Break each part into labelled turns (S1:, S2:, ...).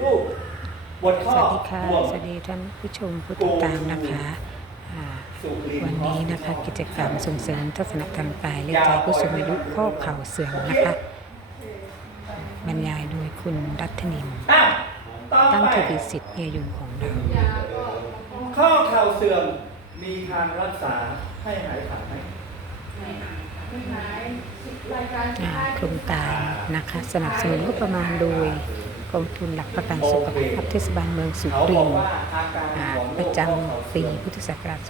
S1: ลูกบท
S2: ส
S1: ข้อ
S2: วัสดีค่ะ
S1: ห่วง
S2: สวัสดีท่านผู้ชมผู้ติดตามนะคะอ่า
S1: สุรินท
S2: วัน
S1: ร์
S2: นี้นะคะกิจกรรมส่งเสริมทัศนคติกายและใจผู้สูงอายุข้อเข่าเสื่อมนะคะ บรรยายโดยคุณรัตนิน
S1: อะต่อ
S2: ตั้ง
S1: ไป
S2: ทวีสิทธิ์เมียยุงของเรา
S1: ข้อเข่าเสื่อมมีทางรักษาให้หายขาดไหม
S2: อ่าโครงการนะคะสนับสนุนงบประมาณโดย กองทุนหลักประกันสุขภาพเทศบาลเมืองสุรินทร์ประจำปีพุทธศักราช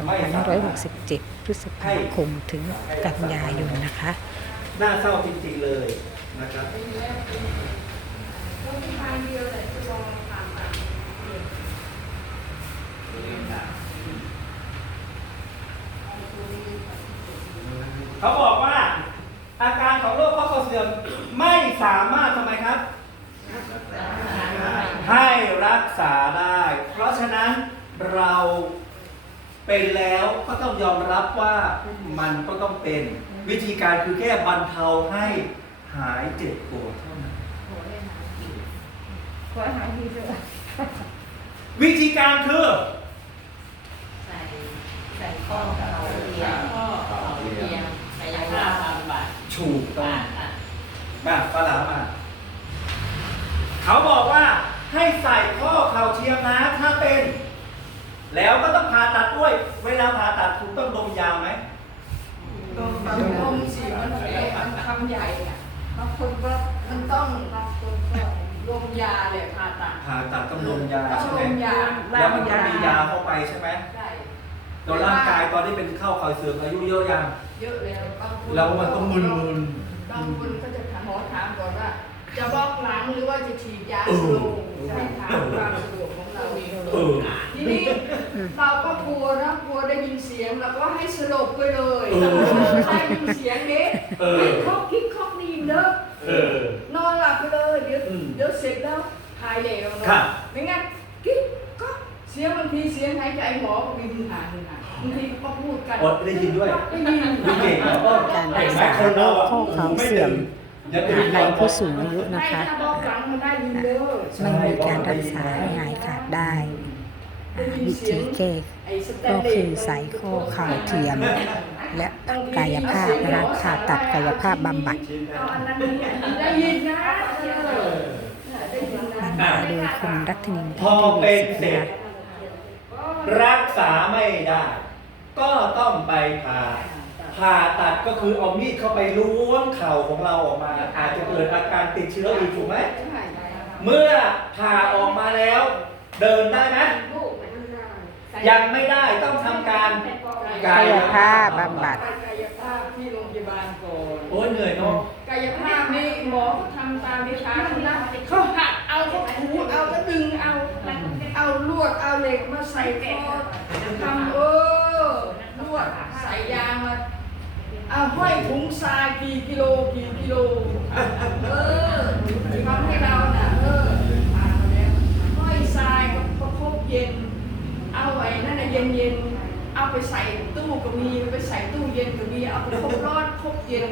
S2: 2567 พฤษภาคมถึงกันยายนนะคะ
S1: น่าเศร้าจริงๆเลยนะครับเขาบอกว่าอาการของโรคข้อเข่าเสื่อมไม่สามารถทำไมครับ ให้รักษาได้ เพราะฉะนั้นเราเป็นแล้วก็ต้องยอมรับว่ามันก็ต้องเป็น วิธีการคือแค่บรรเทาให้หายเจ็บปวดเท่านั้น
S3: ขอหาทีเถอะ
S1: วิธีการคือ
S3: ใส่ใส่ข้อเขาเรียงข้อเขาเรียงใส่ยาฆ่าบำบัด
S1: ถูกต้อง
S3: อะ
S1: มาฝรั่งมา เขาบอกว่าให้ใส่ข้อเข่าเทียมนะถ้าเป็น แล้วก็ต้องผ่าตัดด้วย เวลาผ่าตัดคุณต้องดมยาไหม
S4: บางคนสิมันมันคำใหญ่อะบางคนก็มันต้องบางคนก็ลมยาเลยผ่าตัด
S1: ผ่าตัดต้องดมยา
S4: ต้อง
S1: ใช่ไหม
S4: ลมยา
S1: แล้วมันต้องมียาเข้าไปใช่ไหม
S4: ใช่
S1: โดยร่างกายตอนที่เป็นเข้าเข่าเสื่อมอายุเยอะยัง
S4: เยอะแล้วบางคน
S1: แล้วมันต้องมึน
S4: บางคนก็จะถามหมอถามก่อนว่า จะบล็อกหลังหรือว่าจะฉีดยาสโลว์ให้ถามความสะดวกของเรา
S1: ๆเออ
S4: ทีนี้เราก็กลัวนะกลัวได้ยินเสียงเราก็ให้สลบไปเลย
S1: เออ
S4: ได้ยินเสียงนี้
S1: เออ
S4: ให้เขาคิดเขาดีมเด้อ
S1: เออ
S4: นอนหลับไปเลยเดี๋ยว
S1: อืม
S4: เดี๋ยวเสร็จแล้วหายแล้วเนาะ
S1: ครับ
S4: ไม่งั้นกิ๊กก็เสียงบางทีเสียงหายใจหมอก็มีปัญหาหนึ่งอะบางทีก็พูดกัน
S1: อดได้ยินด้วย
S4: ได้ยิน
S1: วิเก่งแล้วก็
S2: การรักษาโรคข้อเข่าเสื่อม ในผู้สูงอายุนะคะ
S4: มันไม่
S2: มีการรักษาให้หายขาดได้วิธีแก้ก็คือใส่ข้อเข่าเทียม และกายภาพนะคะผ่าตัดกายภาพบำบัด
S4: เอาอันนั้นนี่ได้ยินนะเออได้ยิน
S2: บรร
S4: นะ
S2: ยาโดยคุณรัตนิน
S1: พอเป็นเสร็
S2: ธิ์
S1: จรักษาไม่ได้ ก็ต้องไปผ่า ผ่าตัดก็คือเอามีดเข้าไปล้วงเข่าของเราออกมา อาจจะเกิดอาการติดเชื้ออีกถูกไหมเมื่อผ่าออกมาแล้ว เดินได้ไหมยังไม่ได้ต้องทำการ
S2: กายภาพบำบัด
S4: กายภาพที่โรงพยาบาลก่อน
S1: โอ้ยเหนื่อยเนาะ
S4: กายภาพนี่หมอก็ทำตามวิชาที่นะเขาหักเอาเขาถูเอาก็ดึงเอา เอาลวดเอาเหล็กมาใส่คอทำเออลวดใส่ยางมา เอาห้อยถุงทรายกี่กิโลกี่กิโล เออทำให้เราน่ะเออห้อยทรายก็ประคบเย็น เอาไว้นั่นน่ะเย็นเย็นเอาไปใส่ตู้ก็มีไปใส่ตู้เย็นก็มีเอาไปครบร้อนครบเย็น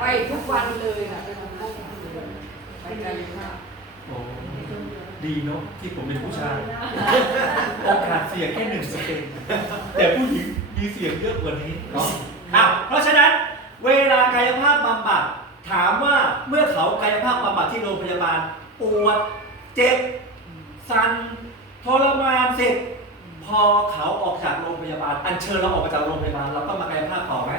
S4: ไปทุกวันเลยน่ะไปคบไปกายภาพ
S1: โอ้ดีเนาะที่ผมเป็นผู้ชายโอกาสเสี่ยงแค่หนึ่งเปอร์เซ็นต์แต่ผู้หญิงมีเสี่ยงเยอะกว่านี้เนาะอ้าวเพราะฉะนั้น เวลากายภาพบำบัดถามว่าเมื่อเขากายภาพบำบัดที่โรงพยาบาลปวดเจ็บสันทรมานเสร็จพอเขาออกจากโรงพยาบาล อันเชิญเราออกมาจากโรงพยาบาลเราต้องมากายภาพต่อไหม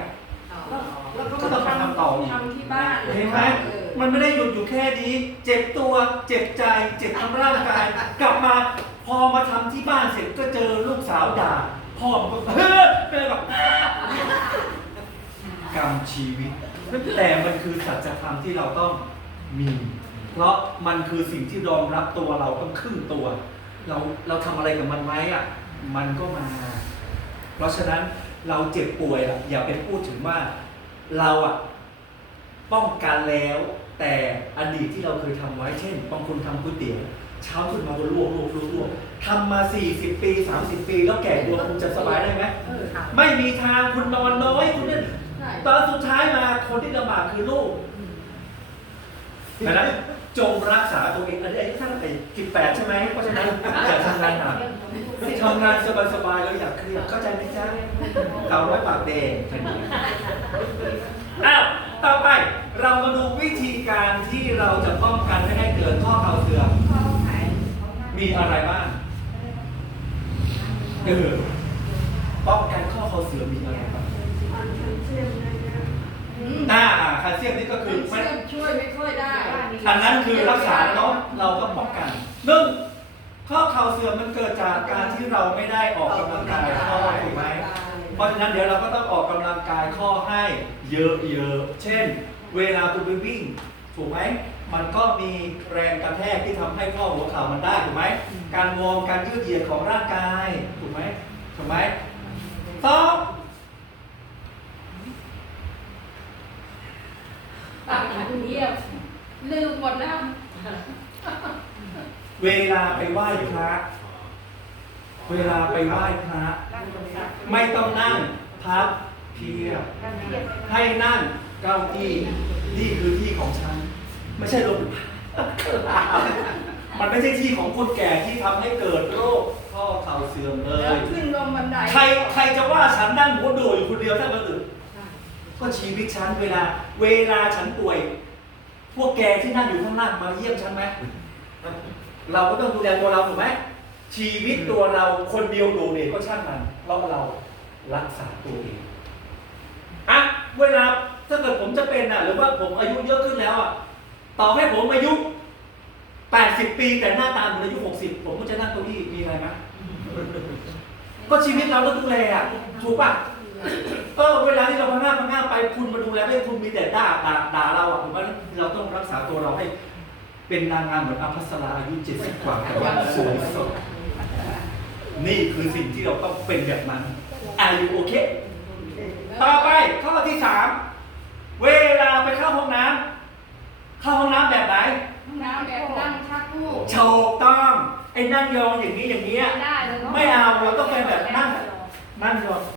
S4: แล้วก็
S1: ก็ต้องทำต่ออีก
S4: ทำที่บ้าน
S1: เห็นไหม
S4: เออ
S1: มันไม่ได้หยุดอยู่แค่นี้ เจ็บตัวเจ็บใจ เจ็บทั้งร่างกาย กลับมาพอมาทำที่บ้านเสร็จก็เจอลูกสาวด่าพ่อมันก็เฮ้ยเป็นแบบกรรมชีวิต แต่มันคือสัจธรรมที่เราต้องมี เพราะมันคือสิ่งที่รองรับตัวเราต้องครึ่งตัว เราเราทำอะไรกับมันไว้อะมันก็มา เพราะฉะนั้นเราเจ็บป่วยอะอย่าไปพูดถึงว่าเราอะป้องกันแล้วแต่อดีตที่เราเคยทำไว้เช่นบางคนทำก๋วยเตี๋ยวเช้าขึ้นมาก็ลวกลวกลวกลวกทำมา 40 ปี 30 ปี แล้วแก่ตัวคุณจะสบายได้ไหม
S4: เออ
S1: ไม่มีทางคุณนอนน้อยคุณเนี่ย
S4: ใช่
S1: ตอนสุดท้ายมาคนที่ลำบากคือลูกดังนั้นจงรักษาตัวเองอันนี้อายุเท่าไหร่สิบแปดใช่ไหมเพราะฉะนั้นอย่าทำงานหนักทำงานสบายๆแล้วอย่าเครียดเข้าใจไหมจ๊ะเกาไว้ปากแดงอ้าวต่อไปเรามาดูวิธีการที่เราจะป้องกันไม่ให้เกิดข้อเข่าเสื่อมมีอะไรบ้างเออป้องกันข้อเข่าเสื่อมมีอะไรบ้าง อ่าคาลเซียมนี่ก็คือ
S4: เชื่
S1: ไม่
S4: อมช่วยไม่ค่อยได้
S1: อันนั้นคือรักษาเนาะเราก็ป้องกันหนึ่งข้อเข่าเสื่อมมันเกิดจากการที่เราไม่ได้ออกกำลังกายข้อถูกไหมเพราะฉะนั้นเดี๋ยวเราก็ต้องออกกำลังกายข้อให้เยอะๆเช่น เวลาคุณไปวิ่ง ถูกไหมมันก็มีแรงกระแทกที่ทำให้ข้อหัวเข่ามันได้ถูกไหมการวอร์มการยืดเหยียดของร่างกายถูกไหมถูกไหมสอง
S4: ตั ดอย่างเงียบลืมหมดแล้ว
S1: เวลาไปไหว้พระ เวลาไปไหว้พระ ไม่ต้องนั่งพับเพียบให้นั่งเก้าอี้นี่คือที่ของฉัน ไม่ใช่ลงมันไม่ใช่ที่ของคนแก่ที่ทำให้เกิดโรคข้อเข่าเสื่อมเล
S4: แล้ว
S1: ย
S4: ขึ้นลงบันได
S1: ใครใครจะว่าฉันนั่งหัวโดดอยู่คนเดียวถ้ามันอื่นก็ชีวิตฉันเวลา เวลาฉันป่วยพ วกแกที่นั่งอยู่ข้างล่างมาเยี่ยมฉันไหมเราก็ต้องดูแลตัวเราถูกไหมชีวิตตัวเราคนเดียวโดดเด่นก็ช่างมันเพราะเรารักษาตัวเองอะเวลาถ้าเกิดผมจะเป็นอะหรือว่าผมอายุเยอะขึ้นแล้วอะต่อให้ผมอายุ 80 ปีแต่หน้าตาเหมือนอายุ 60 ผมก็จะนั่งเก้าอี้มีอะไรไหมก็ชีวิตเราต้องดูแลอะถูกป่ะ เออเวลาที่เราพังงาพังงาไปคุณมาดูแลไม่คุณมีแต่ด่าด่าด่าเราอะถูกไหมเราต้องรักษาตัวเราให้ เป็นนางงามเหมือนอภัสราอายุ70กว่าแต่ว่าสวยสดนี่คือสิ่งที่เราต้องเป็นแบบนั้นอายุโอเคต่อไปข้อที่สามเวลาไปเข้าห้องน้ำเข้าห้องน้ำแบบไหน
S4: น้ำแบบนั่งชักลูก
S1: โฉกต้องไอ้นั่งยองอย่างนี้อย่างเงี้ยไม่เอาเราต้องเป็นแบบนั่งนั่งยอง